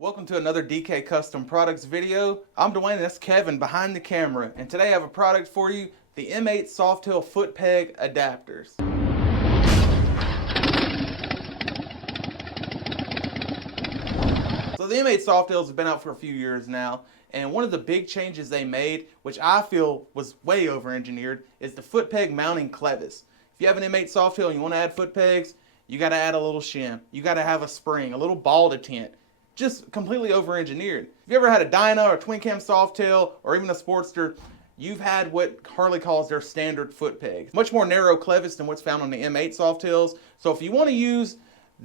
Welcome to another DK Custom Products video. I'm Dwayne and that's Kevin behind the camera, and today I have a product for you, the M8 Softail Footpeg Adapters. So the M8 Softails have been out for a few years now, and one of the big changes they made, which I feel was way over-engineered, is the footpeg mounting clevis. If you have an M8 Softail and you want to add foot pegs, you got to add a little shim. You got to have a spring, a little ball detent. Just completely over-engineered. If you ever had a Dyna or twin cam Softail or even a Sportster, you've had what Harley calls their standard foot pegs. Much more narrow clevis than what's found on the M8 Softails. So if you want to use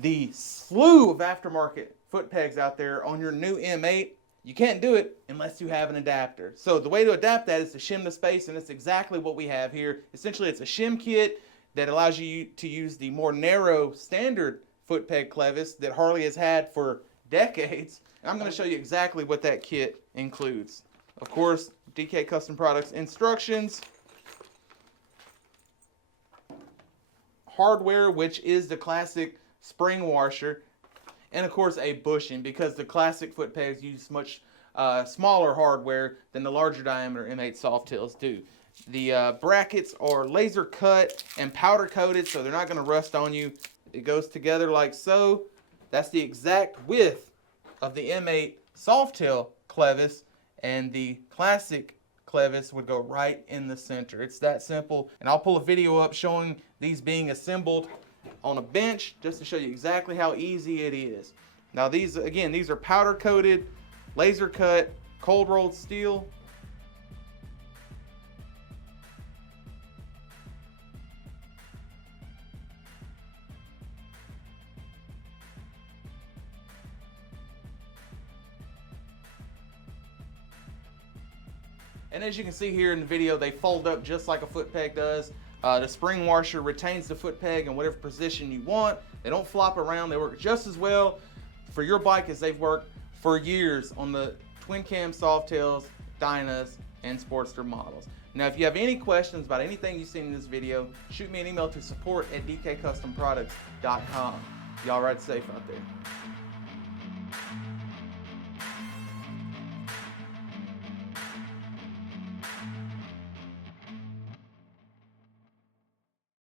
the slew of aftermarket foot pegs out there on your new M8, you can't do it unless you have an adapter. So the way to adapt that is to shim the space, and it's exactly what we have here. Essentially, it's a shim kit that allows you to use the more narrow standard foot peg clevis that Harley has had for decades. And I'm going to show you exactly what that kit includes. Of course, DK Custom Products instructions, hardware, which is the classic spring washer, and of course a bushing, because the classic foot pegs use much smaller hardware than the larger diameter M8 Softails do. The brackets are laser cut and powder coated, so they're not going to rust on you. It goes together like so. That's the exact width of the M8 Softail clevis, and the classic clevis would go right in the center. It's that simple, and I'll pull a video up showing these being assembled on a bench just to show you exactly how easy it is. Now these, again, these are powder coated, laser cut, cold rolled steel. And as you can see here in the video, they fold up just like a foot peg does. The spring washer retains the foot peg in whatever position you want. They don't flop around. They work just as well for your bike as they've worked for years on the twin cam Softails, Dynas, and Sportster models. Now, if you have any questions about anything you've seen in this video, shoot me an email to support@dkcustomproducts.com. Y'all ride safe out there.